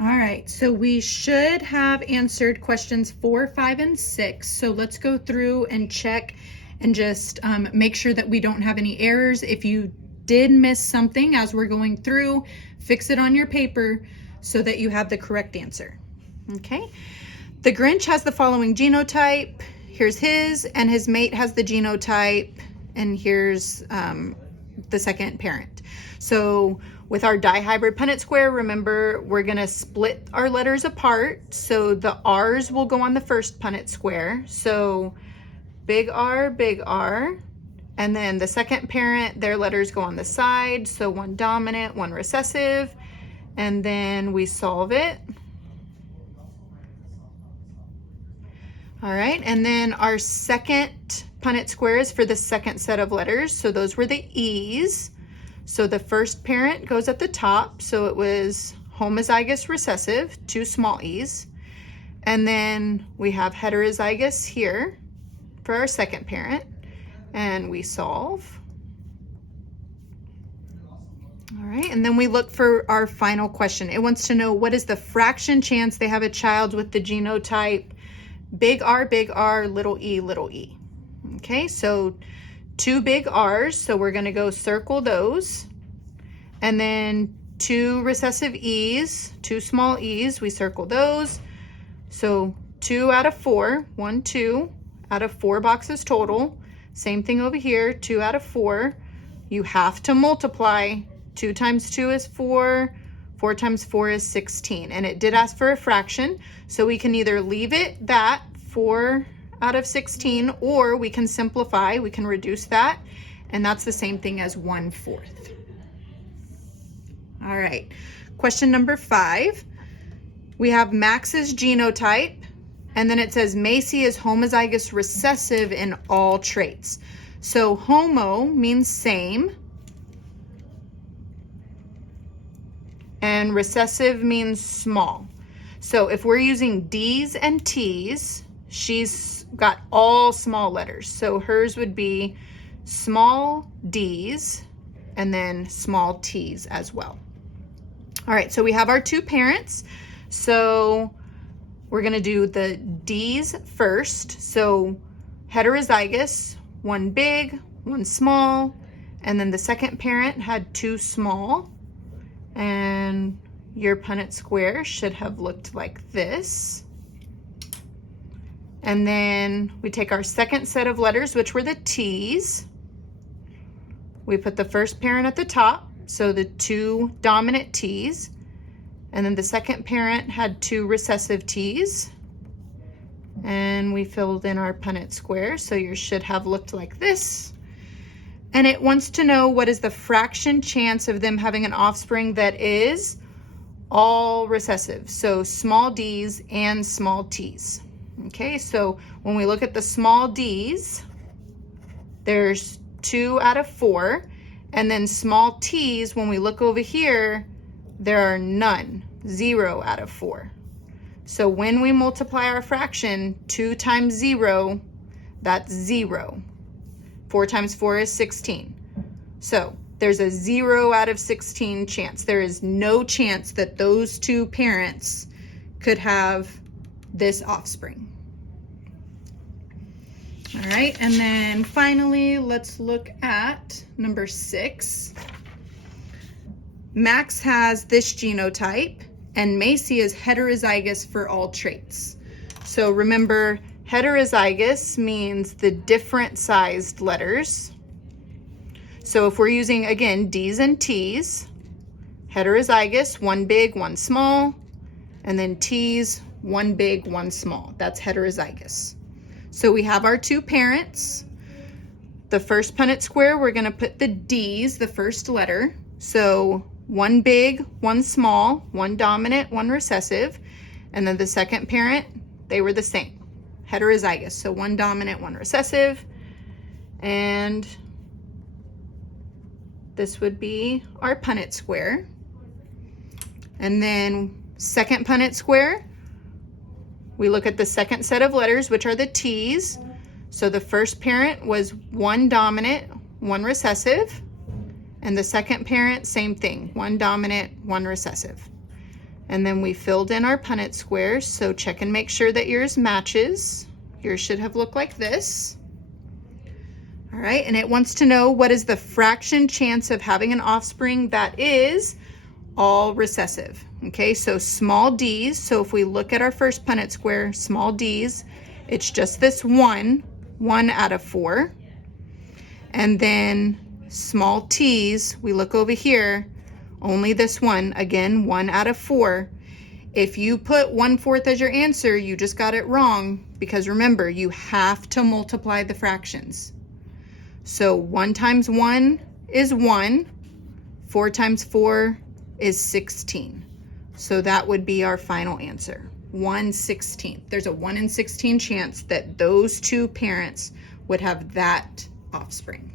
All right, so we should have answered questions 4, 5, and 6. So let's go through and check and just make sure that we don't have any errors. If you did miss something as we're going through, fix it on your paper so that you have the correct answer. Okay, the Grinch has the following genotype. Here's his, and his mate has the genotype, and here's the second parent. So with our dihybrid Punnett square, remember we're gonna split our letters apart. So the R's will go on the first Punnett square. So big R, and then the second parent, their letters go on the side. So one dominant, one recessive, and then we solve it. All right, and then our second Punnett square is for the second set of letters. So those were the E's. So the first parent goes at the top. So it was homozygous recessive, 2 small e's. And then we have heterozygous here for our second parent. And we solve. All right, and then we look for our final question. It wants to know, what is the fraction chance they have a child with the genotype big R, little e. Okay, so 2 big R's, so we're going to go circle those. And then 2 recessive E's, 2 small e's, we circle those. So 2 out of 4, 1, 2 out of 4 boxes total. Same thing over here, 2 out of 4. You have to multiply. 2 times 2 is 4. 4 times 4 is 16. And it did ask for a fraction, so we can either leave it that 4 out of 16, or we can simplify, we can reduce that, and that's the same thing as 1/4. All right, question number 5. We have Max's genotype, and then it says Macy is homozygous recessive in all traits. So homo means same, and recessive means small. So if we're using D's and T's, she's got all small letters. So hers would be small D's and then small T's as well. All right, so we have our 2 parents. So we're gonna do the D's first. So heterozygous, 1 big, 1 small, and then the second parent had 2 small. And your Punnett square should have looked like this. And then we take our second set of letters, which were the T's. We put the first parent at the top, so the 2 dominant T's. And then the second parent had 2 recessive T's. And we filled in our Punnett square, so yours should have looked like this. And it wants to know, what is the fraction chance of them having an offspring that is all recessive? So small D's and small T's. Okay, so when we look at the small D's, there's 2 out of 4. And then small T's, when we look over here, there are none, 0 out of 4. So when we multiply our fraction, 2 times 0, that's 0. 4 times 4 is 16. So there's a 0 out of 16 chance. There is no chance that those 2 parents could have this offspring. All right, and then finally, let's look at number 6. Max has this genotype, and Macy is heterozygous for all traits. So remember, heterozygous means the different sized letters. So if we're using, again, D's and T's, heterozygous, 1 big, 1 small, and then T's, 1 big, 1 small. That's heterozygous. So we have our 2 parents. The first Punnett square, we're gonna put the D's, the first letter. So 1 big, 1 small, 1 dominant, 1 recessive. And then the second parent, they were the same, heterozygous. So 1 dominant, 1 recessive. And this would be our Punnett square. And then second Punnett square, we look at the second set of letters, which are the T's. So the first parent was 1 dominant, 1 recessive. And the second parent, same thing, 1 dominant, 1 recessive. And then we filled in our Punnett squares, so check and make sure that yours matches. Yours should have looked like this. All right, and it wants to know what is the fraction chance of having an offspring that is all recessive. Okay, so small d's, so if we look at our first Punnett square, small d's, it's just this one out of 4. And then small t's, we look over here, only this one, again, 1 out of 4. If you put 1/4 as your answer, you just got it wrong, because remember, you have to multiply the fractions. So 1 times 1 is 1, 4 times 4 is 16. So that would be our final answer, 1/16. There's a 1 in 16 chance that those two parents would have that offspring.